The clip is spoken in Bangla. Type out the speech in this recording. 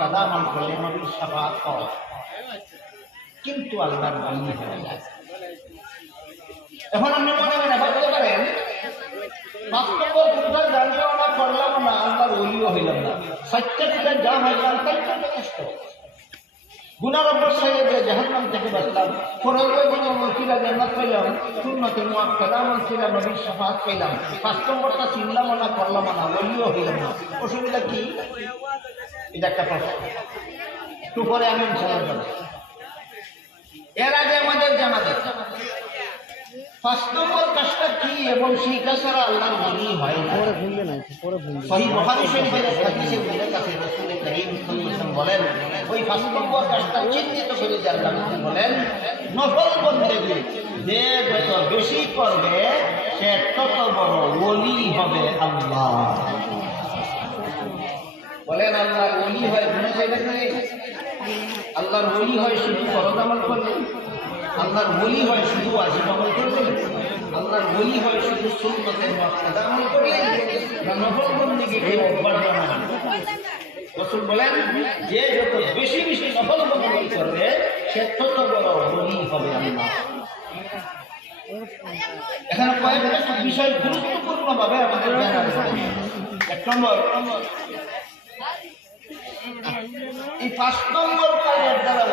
মুআক্কাদা আমল করলে নবীর শাফাআত পাওয়া যায়, কিন্তু আল্লাহর ওলি হয়ে যায়। এখন আপনি মনে মনে ভাবতে পারেন 5 নম্বর কোনটা জানলাম না, করলাম না, আল্লাহর ওলিও হইলাম না, 7টা কোনটা যা হইলাম তাই তো যথেষ্ট। গুনার অবস্থায় জাহান্নাম থেকে বাঁচলাম, ফরজের আমলকিরা জান্নাত পেলাম, সুন্নতে মুআক্কাদা আমলকিরা নবীর শাফাআত পেলাম, 5 নম্বরটা চিনলাম না, করলাম না, ওলিও হইলাম না, অসুবিধা কি? এটা একটা প্রশ্ন। একটু পরে আমি ইনশাআল্লাহ বলব। এর আগে আমাদের জানা দরকার 5 নম্বর কাজটা কি এবং সেই কাজ ছাড়া আল্লাহর ওলি হয় না। সহিহ বুখারী শরীফের হাদিসে উল্লেখ আছে, রাসূল করিম সাল্লাল্লাহু আলাইহি ওয়াসাল্লাম বলেন, ওই 5 নম্বর কাজটা চিহ্নিত করে যে আল্লাহ বলেন, নফল বন্দেগী যে যত বেশি করবে সে তত বড় ওলি হবে আল্লাহ। বলেন আল্লাহর ওলি হয় গুনাহ ছেড়ে দিলে, আল্লাহর ওলি হয় শুধু ফরজ আমল করলে, আল্লাহর ওলি হয় শুধু ওয়াজিব আমল করলে, আল্লাহর ওলি হয় শুধু সুন্নতে মুআক্কাদা আমল করলে, না নফল বন্দেগীকে অব্যাহত রাখলে। রাসূল বলেন, যে যত বেশি বেশি নফল বন্দেগী করবে সে তত বড় ওলি হবে আল্লাহ। এখানে কয়েকটা বিষয় গুরুত্বপূর্ণভাবে আমাদের জানা দরকার। 1 নম্বর, এই 5 নম্বর কাজের দ্বারা